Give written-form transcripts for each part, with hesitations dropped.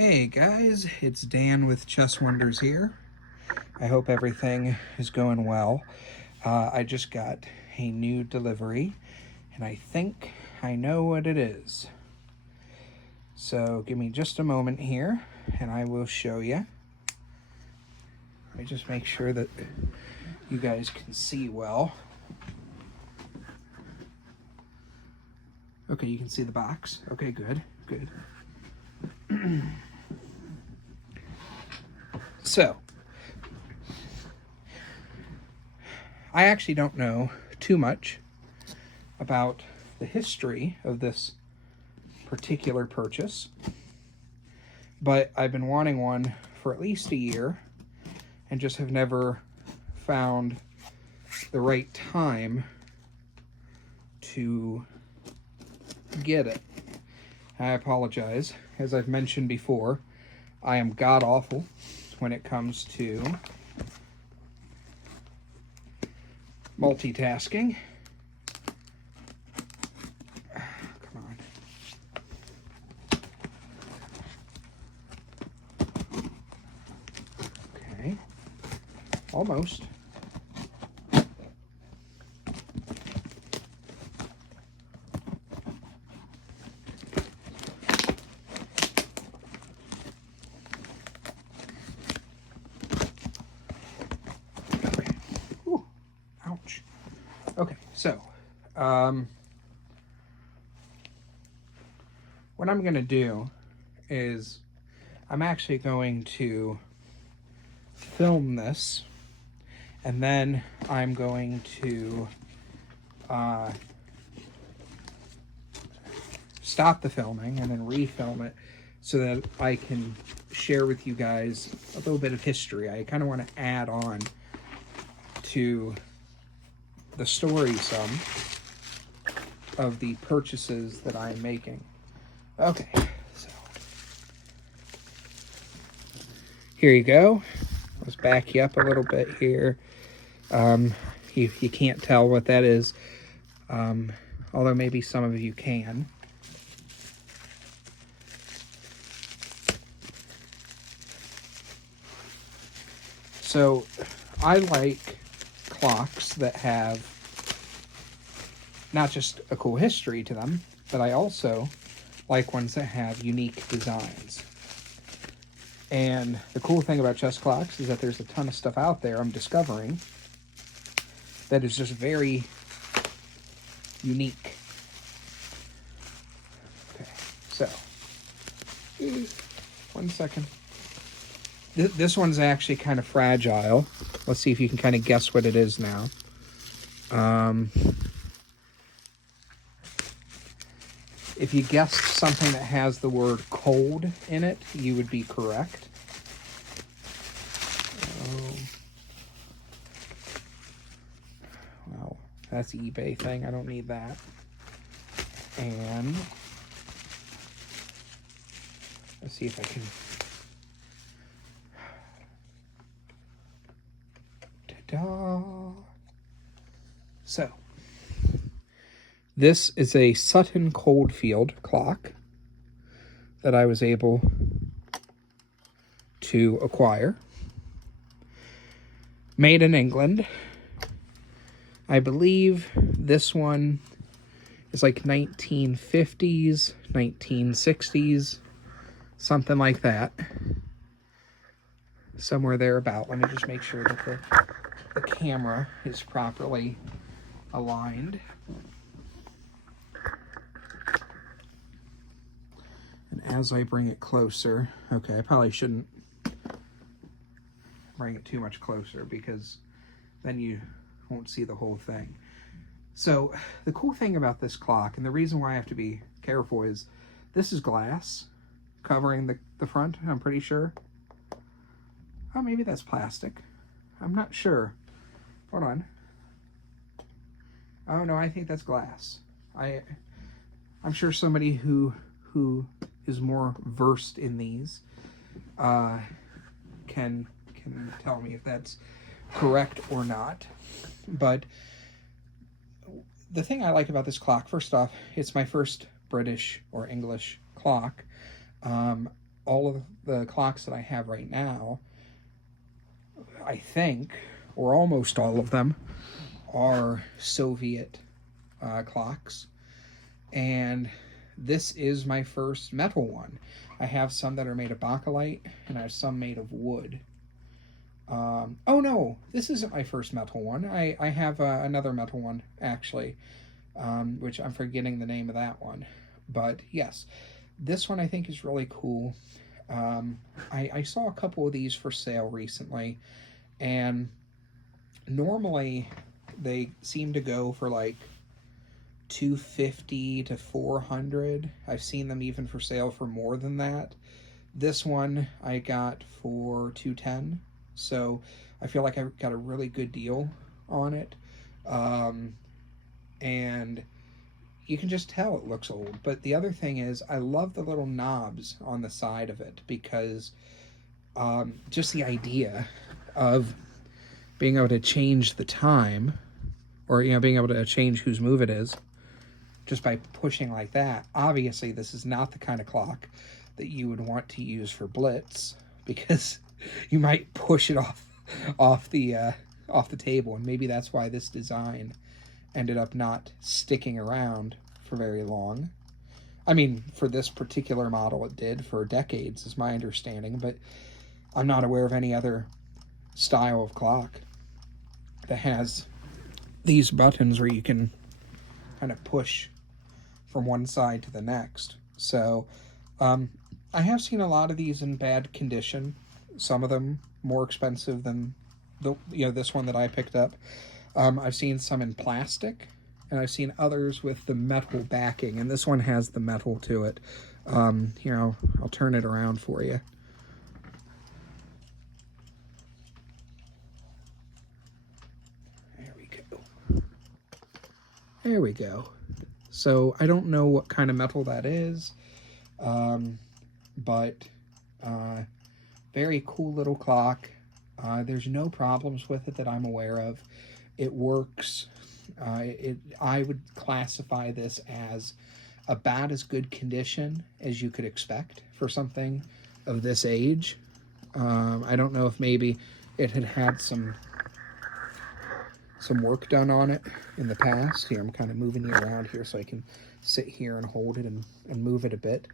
Hey guys, it's Dan with Chess Wonders here. I hope everything is going well. I just got a new delivery and I think I know what it is. So give me just a moment here and I will show you. Let me just make sure that you guys can see well. Okay, you can see the box. Okay, good. So, I actually don't know too much about the history of this particular purchase, but I've been wanting one for at least a year and just have never found the right time to get it. I apologize. As I've mentioned before, I am god-awful when it comes to multitasking. Come on. Okay. Almost. Okay, so what I'm going to do is I'm actually going to film this, and then I'm going to stop the filming and then refilm it so that I can share with you guys a little bit of history. I kind of want to add on to the story some of the purchases that I'm making. Okay, so here you go. Let's back you up a little bit here. You can't tell what that is, although maybe some of you can. So I like clocks that have not just a cool history to them, but I also like ones that have unique designs. And the cool thing about chess clocks is that there's a ton of stuff out there I'm discovering that is just very unique. Okay, so 1 second. This one's actually kind of fragile. Let's see if you can kind of guess what it is now. If you guessed something that has the word cold in it, you would be correct. Well, that's the eBay thing. I don't need that. And let's see if I can... Ta-da! So, this is a Sutton Coldfield clock that I was able to acquire. Made in England. I believe this one is like 1950s, 1960s, something like that. Somewhere thereabout. Let me just make sure that the camera is properly aligned. And as I bring it closer, okay, I probably shouldn't bring it too much closer because then you won't see the whole thing. So the cool thing about this clock, and the reason why I have to be careful, is this is glass covering the front, I'm pretty sure. Oh, maybe that's plastic. I'm not sure. Hold on. Oh no, I think that's glass. I'm sure somebody who is more versed in these can tell me if that's correct or not. But the thing I like about this clock, first off, it's my first British or English clock. all of the clocks that I have right now, I think, or almost all of them, are Soviet clocks. And this is my first metal one. I have some that are made of bakelite, and I have some made of wood. Oh no, this isn't my first metal one. I have another metal one, actually, which I'm forgetting the name of that one. But yes, this one I think is really cool. I saw a couple of these for sale recently, and normally they seem to go for like 250 to 400. I've seen them even for sale for more than that. This one I got for 210, so I feel like I got a really good deal on it. And you can just tell it looks old. But the other thing is, I love the little knobs on the side of it, because just the idea of being able to change the time, or being able to change whose move it is just by pushing like that. Obviously, this is not the kind of clock that you would want to use for blitz, because you might push it off the table, and maybe that's why this design ended up not sticking around for very long. I mean, for this particular model, it did for decades, is my understanding, but I'm not aware of any other style of clock that has these buttons where you can kind of push from one side to the next. So I have seen a lot of these in bad condition, some of them more expensive than this one that I picked up. I've seen some in plastic, and I've seen others with the metal backing, and this one has the metal to it. Here, I'll turn it around for you. There we go. There we go. So I don't know what kind of metal that is, but very cool little clock. There's no problems with it that I'm aware of. It works. I would classify this as about as good condition as you could expect for something of this age. I don't know if maybe it had some work done on it in the past. Here, I'm kind of moving it around here so I can sit here and hold it and move it a bit.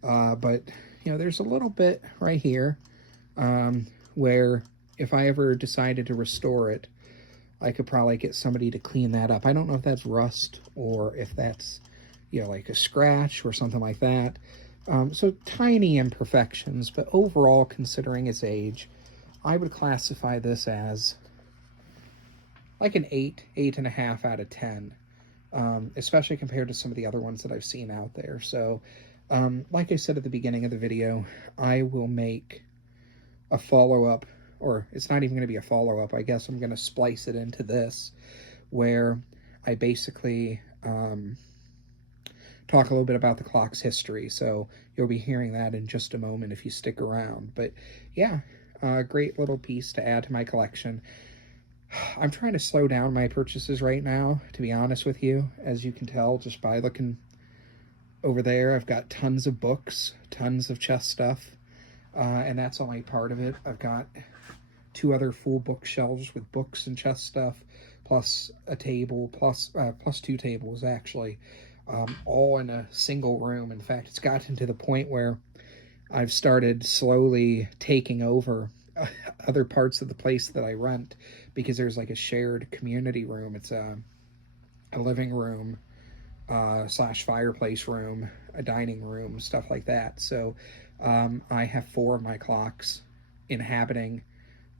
But, there's a little bit right here where if I ever decided to restore it, I could probably get somebody to clean that up. I don't know if that's rust or if that's, like a scratch or something like that. So tiny imperfections, but overall, considering its age, I would classify this as like an 8.5 out of 10, especially compared to some of the other ones that I've seen out there. So, like I said at the beginning of the video, I will make a follow-up, or it's not even going to be a follow-up. I guess I'm going to splice it into this, where I basically talk a little bit about the clock's history. So you'll be hearing that in just a moment if you stick around. But yeah, a great little piece to add to my collection. I'm trying to slow down my purchases right now, to be honest with you. As you can tell just by looking over there, I've got tons of books, tons of chess stuff, and that's only part of it. I've got 2 other full bookshelves with books and chess stuff, plus a table, plus 2 tables actually, all in a single room. In fact, it's gotten to the point where I've started slowly taking over other parts of the place that I rent, because there's like a shared community room. It's a living room / fireplace room, a dining room, stuff like that. So I have 4 of my clocks inhabiting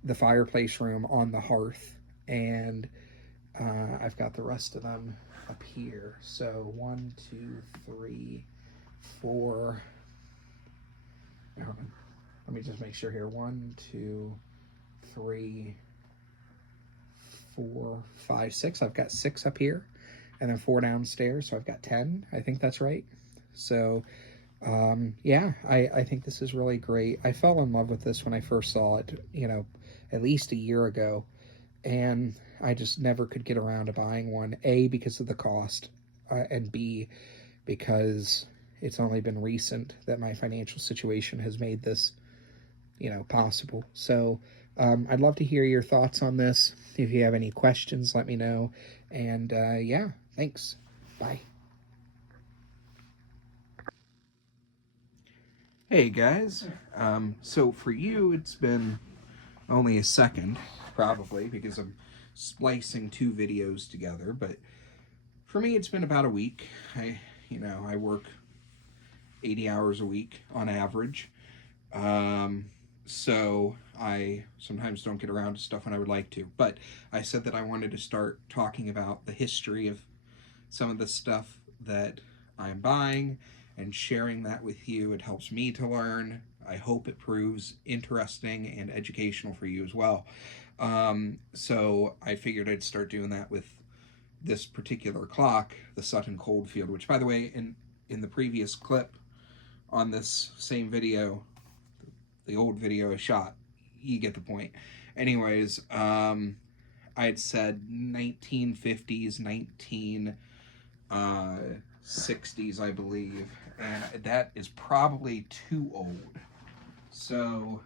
the fireplace room on the hearth, and I've got the rest of them up here. So 1, 2, 3, 4. Let me just make sure here. 1, 2, 3, 4, 5, 6. I've got 6 up here, and then 4 downstairs, so I've got 10. I think that's right. So yeah, I think this is really great. I fell in love with this when I first saw it, at least a year ago, and I just never could get around to buying one. A, because of the cost, and B, because it's only been recent that my financial situation has made this, possible. So I'd love to hear your thoughts on this. If you have any questions, let me know. And yeah, thanks. Bye. Hey guys. So for you, it's been only a second, probably, because I'm splicing two videos together. But for me, it's been about a week. I work 80 hours a week on average. So I sometimes don't get around to stuff when I would like to. But I said that I wanted to start talking about the history of some of the stuff that I'm buying and sharing that with you. It helps me to learn. I hope it proves interesting and educational for you as well. So I figured I'd start doing that with this particular clock, the Sutton Coldfield, which, by the way, in the previous clip on this same video, the old video I shot, you get the point. Anyways, I had said 1950s, 1960s, I believe, and that is probably too old. So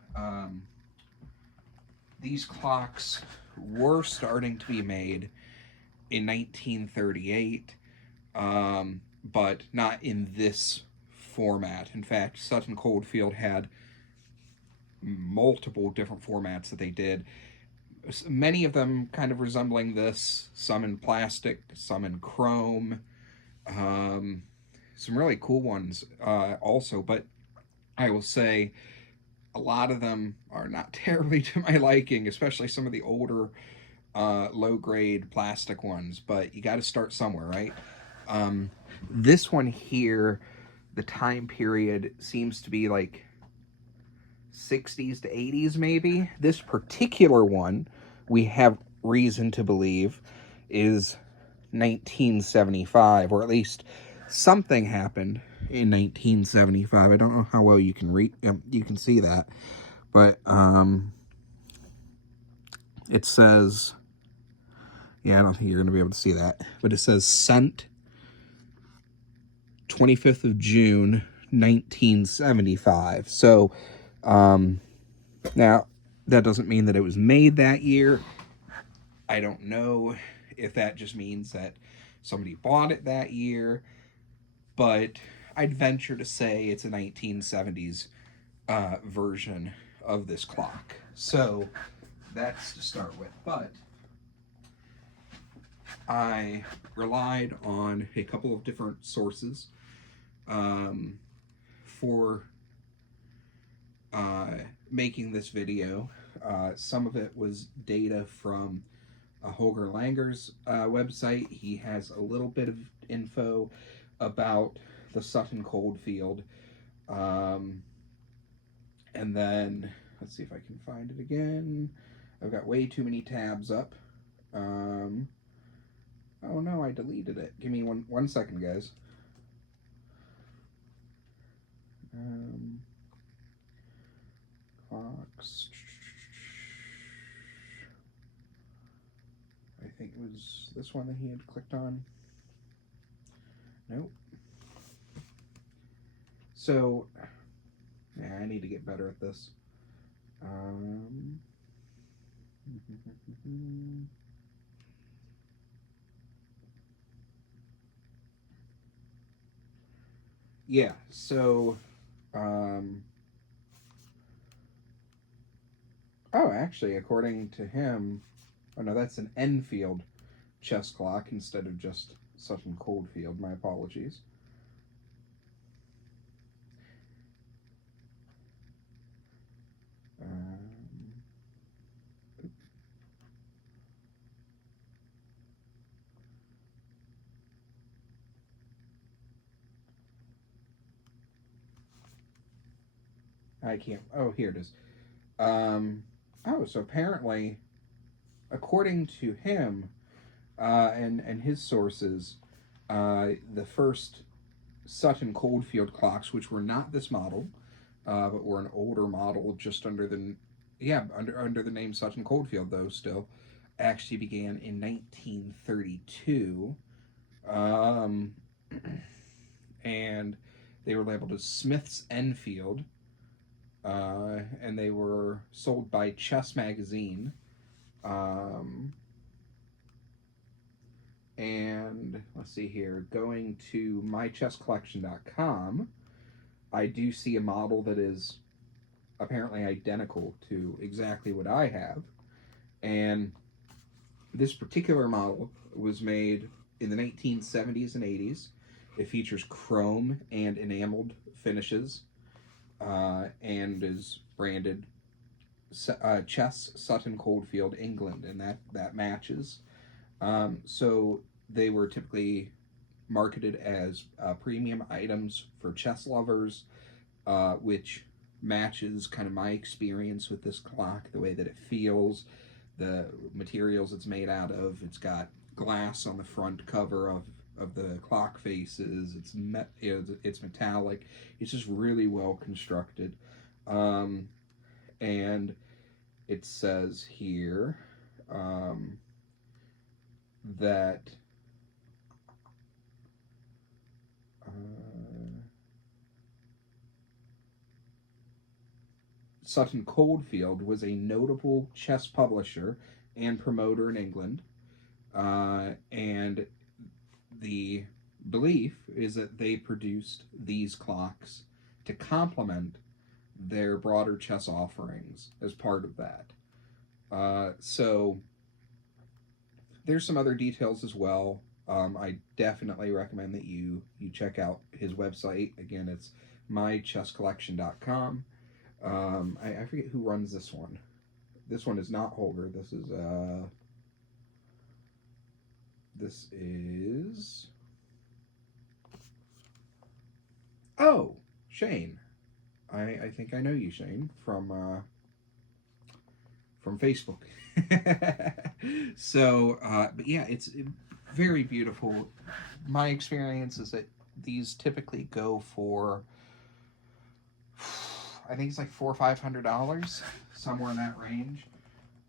these clocks were starting to be made in 1938, but not in this format. In fact, Sutton Coldfield had multiple different formats that they did. Many of them kind of resembling this, some in plastic, some in chrome, some really cool ones also, but I will say a lot of them are not terribly to my liking, especially some of the older low-grade plastic ones, but you got to start somewhere, right? This one here, the time period seems to be like 60s to 80s maybe. This particular one, we have reason to believe, is 1975, or at least something happened in 1975. I don't know how well you can see that, but it says, yeah, I don't think you're going to be able to see that, but it says sent 25th of June 1975. So now that doesn't mean that it was made that year. I don't know if that just means that somebody bought it that year, but I'd venture to say it's a 1970s version of this clock. So that's to start with. But I relied on a couple of different sources for making this video. Some of it was data from Holger Langer's website. He has a little bit of info about the Sutton Coldfield. And then, let's see if I can find it again. I've got way too many tabs up. Oh no, I deleted it. Give me one second, guys. Clocks. I think it was this one that he had clicked on. Nope. So, yeah, I need to get better at this. Yeah, so, oh, actually, according to him, oh no, that's an Enfield chess clock instead of just Sutton Coldfield. My apologies. I can't. Oh, here it is. Oh, so apparently, according to him and his sources, the first Sutton Coldfield clocks, which were not this model, but were an older model, just under the under the name Sutton Coldfield, though still, actually began in 1932, and They were labeled as Smith's Enfield, and they were sold by Chess Magazine. And let's see here, going to mychesscollection.com, I do see a model that is apparently identical to exactly what I have. And this particular model was made in the 1970s and 80s. It features chrome and enameled finishes, and is branded Chess Sutton Coldfield, England, and that matches. So they were typically marketed as premium items for chess lovers, which matches kind of my experience with this clock, the way that it feels, the materials it's made out of. It's got glass on the front cover of the clock faces. It's metallic. It's just really well constructed. And it says here that Sutton Coldfield was a notable chess publisher and promoter in England, and the belief is that they produced these clocks to complement their broader chess offerings as part of that. So there's some other details as well. I definitely recommend that you check out his website. Again, it's mychesscollection.com. I forget who runs this one. This one is not Holger. This is oh, Shane. I think I know you, Shane, from Facebook. So, but yeah, it's very beautiful. My experience is that these typically go for, I think it's like $400 or $500, somewhere in that range.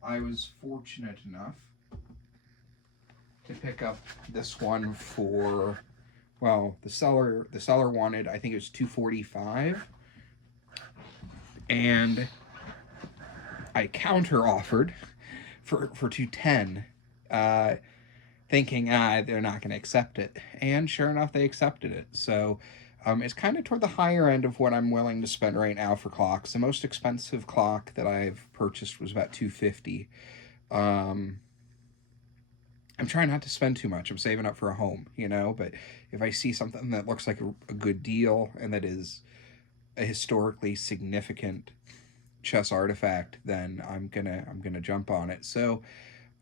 I was fortunate enough to pick up this one for, well, the seller wanted, I think it was $245, and I counter offered for $210, thinking they're not going to accept it, and sure enough, they accepted it. So it's kind of toward the higher end of what I'm willing to spend right now for clocks. The most expensive clock that I've purchased was about $250. I'm trying not to spend too much. I'm saving up for a home, but if I see something that looks like a good deal and that is a historically significant chess artifact, then I'm gonna jump on it. So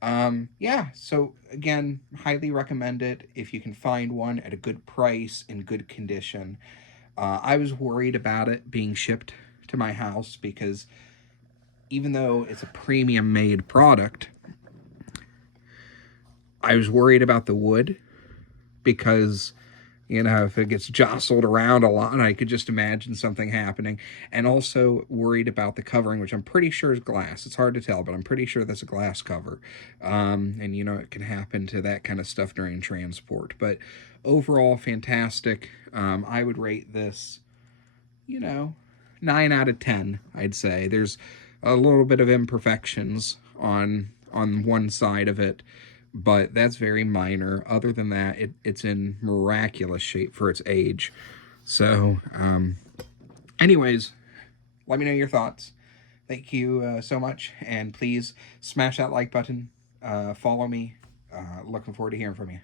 yeah, so again, highly recommend it if you can find one at a good price in good condition. I was worried about it being shipped to my house because even though it's a premium made product, I was worried about the wood because, if it gets jostled around a lot, I could just imagine something happening. And also worried about the covering, which I'm pretty sure is glass. It's hard to tell, but I'm pretty sure that's a glass cover. And, it can happen to that kind of stuff during transport. But overall, fantastic. I would rate this, 9 out of 10, I'd say. There's a little bit of imperfections on one side of it, but that's very minor. Other than that, it's in miraculous shape for its age. So, anyways, let me know your thoughts. Thank you so much, and please smash that like button. Follow me. Looking forward to hearing from you.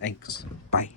Thanks. Bye.